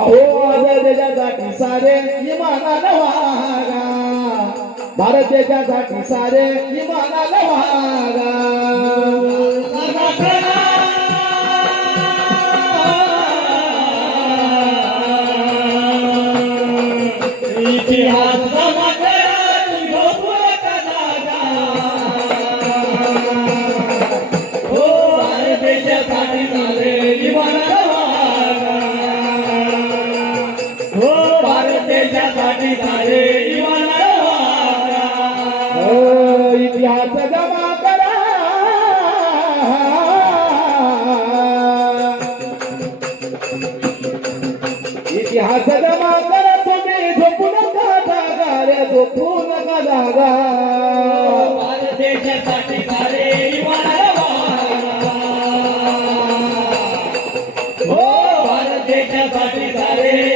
अहो सारे इमानाला वागा भारत सारे इमानाला वागा इतिहास इतिहास जमा करा तुम्ही झोपू नका जागा रे झोपू नका जागा भारत देशासाठी. हो भारत झाले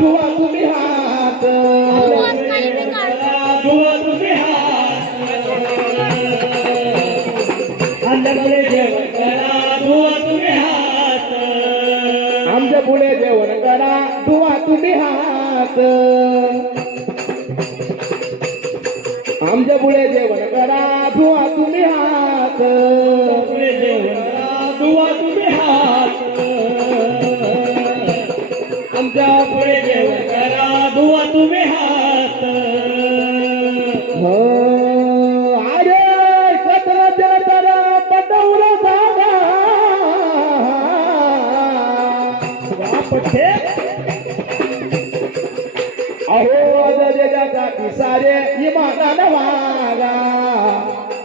धुवा तुम्ही हात. धुवा तुम्ही हात. अंधाकडे जेवण करा. धुवा तुम्ही हात. आमच्या पुढे जेवण करा. धुवा तुम्ही हात. आमच्या पुढे जेवण करा. धुवा तुम्ही हात. अहो देशासाठी सारे इमानानं वागा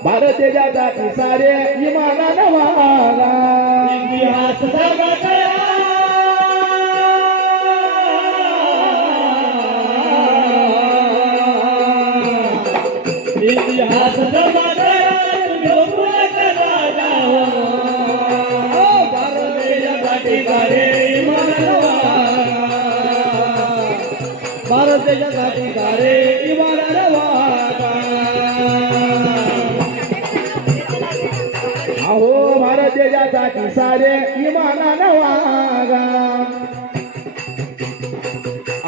भारत देशासाठी सारे इमानानं वागा इतिहास जमा इतिहास जमा भारत देशासाठी सारे इमानाला अहो भारत जगाची सारे इमाना नवागा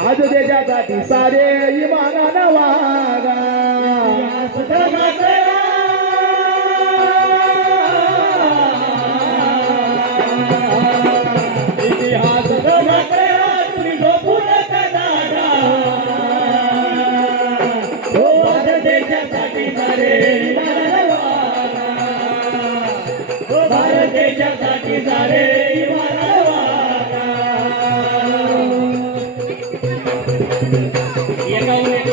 आज देशासाठी सारे इमाना वागा. इतिहास भारत देशासाठी हो भारत देशासाठी एका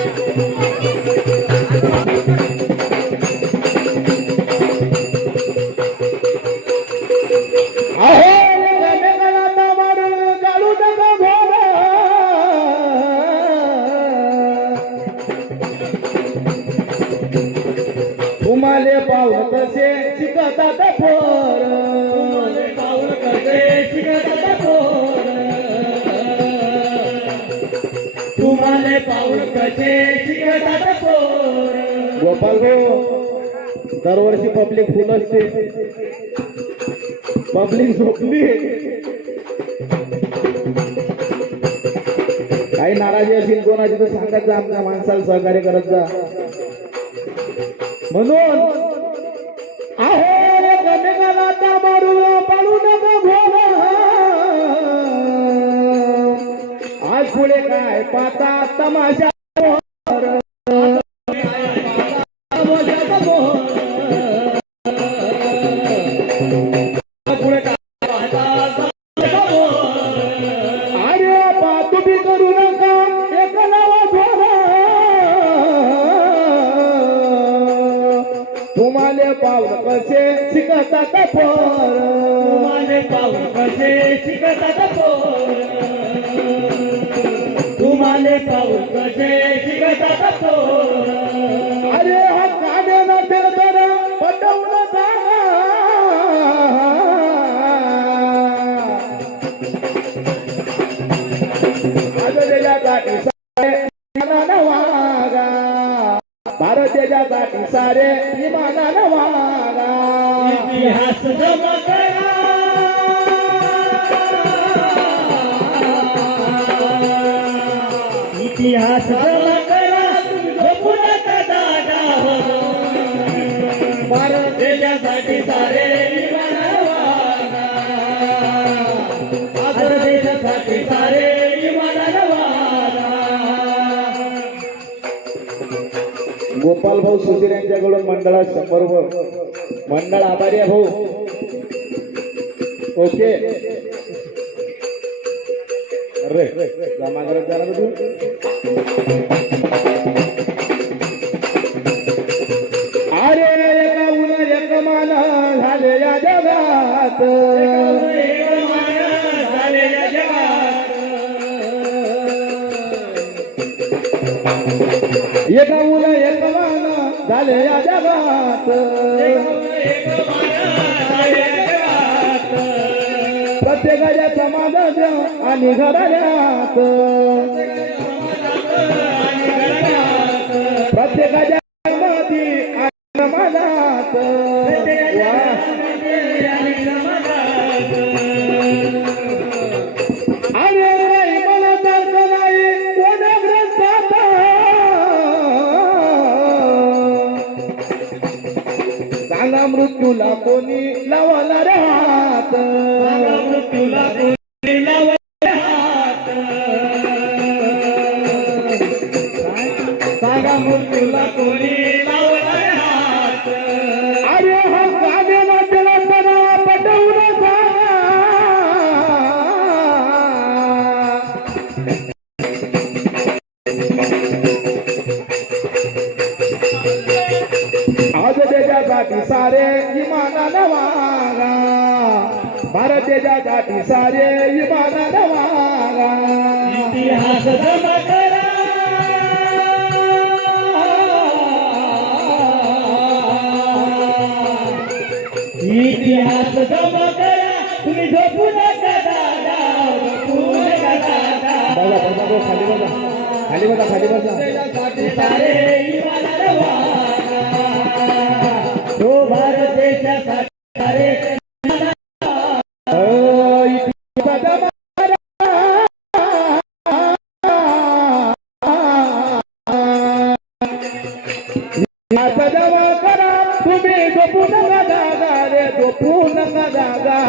उमाले पाहून कसे शिकतात फोर तुम्हाला पाऊल कसे शिकतात पोर. तुम्हाला पाऊल कसे शिकतात पोर. गोपाल भाऊ दरवर्षी पब्लिक फुल असते पब्लिक झोपली काही नाराजी असेल कोणाची तर सांगत जा आमच्या माणसाला सहकार्य करत जा म्हणून आहे गणगणाचा मारू पाडू नका घोडा आज पुढे काय? पाता तमाशा मोहर तुम्हाले पावलं कसे शिकता का पोर तुम्हाले पाऊल कसे शिकता का पोर. तुम्हाले पाऊल कसे शिकता का पोर. इतिहास जमा करा इतिहास जमा करा दादा भारत देशासाठी सारे भारत देशासाठी सारे गोपाल भाऊ सुधीर यांच्याकडून मंडळात शंभर रुपये मंडळ आभारी आहे भाऊ. ओके. अरे जमा करत जा ना तू अरे एका उन एक मान झाले या जगात. एक माया एका उन एक झाले या जगात प्रत्येकाच्या समाजात आणि घराण्यात प्रत्येकाच्या मध्ये তোলা भारत देशासाठी सारे इमानानं वागा इतिहास जमा करा. इतिहास जमा करा. तुम्ही झोपू नका दादा. झोपू नका दादा. बघा बघा बघा, खाली बघा खाली बघा खाली देशासाठी सारे वागा. आता जमा करा तुम्ही झोपू नका जागा रे झोपू नका जागा.